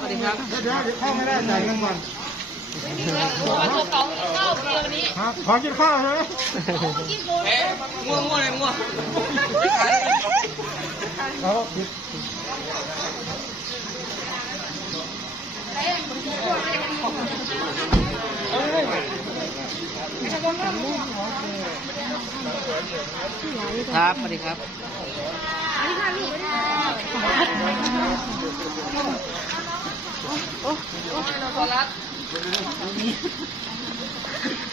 สวัสดีครับเดี๋ยวเดี๋ยวเข้าไม่ได้จ่ายเงินก่อนมาตัวเก่าเข้าเดียวนี้ฮะขอกินข้าวใช่ไหมง่วงง่วงเลยง่วงแล้วผิดครับสวัสดีครับ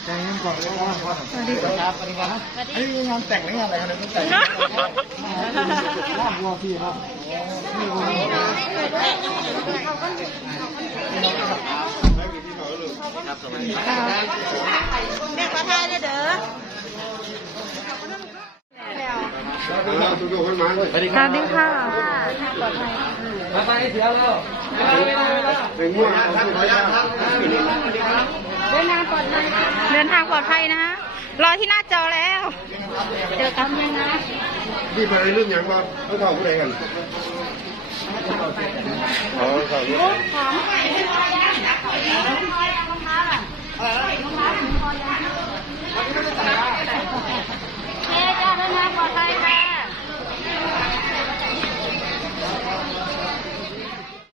จ่ายเงินก่อนแล้วว่าว่าสวัสดีครับสวัสดีครับอันนี้งานแต่งหรืองานอะไรกับเนี่ยแต่งรอบวัวพี่ครับนี่วัวแม่ขอทายเลยเด้อ สวัสดีครับสวัสดีค่ะมาไปเสียแล้วเวลาเวลาเวลาเป็นง่วงท่านขออนุญาตครับเดินทางปลอดภัยเดินทางปลอดภัยนะคะรอที่หน้าจอแล้ว เจอกันยังไงนี่มาในเรื่องอย่างว่าเขาเข้าผู้ใดกันอ๋อเข้าผู้ขอ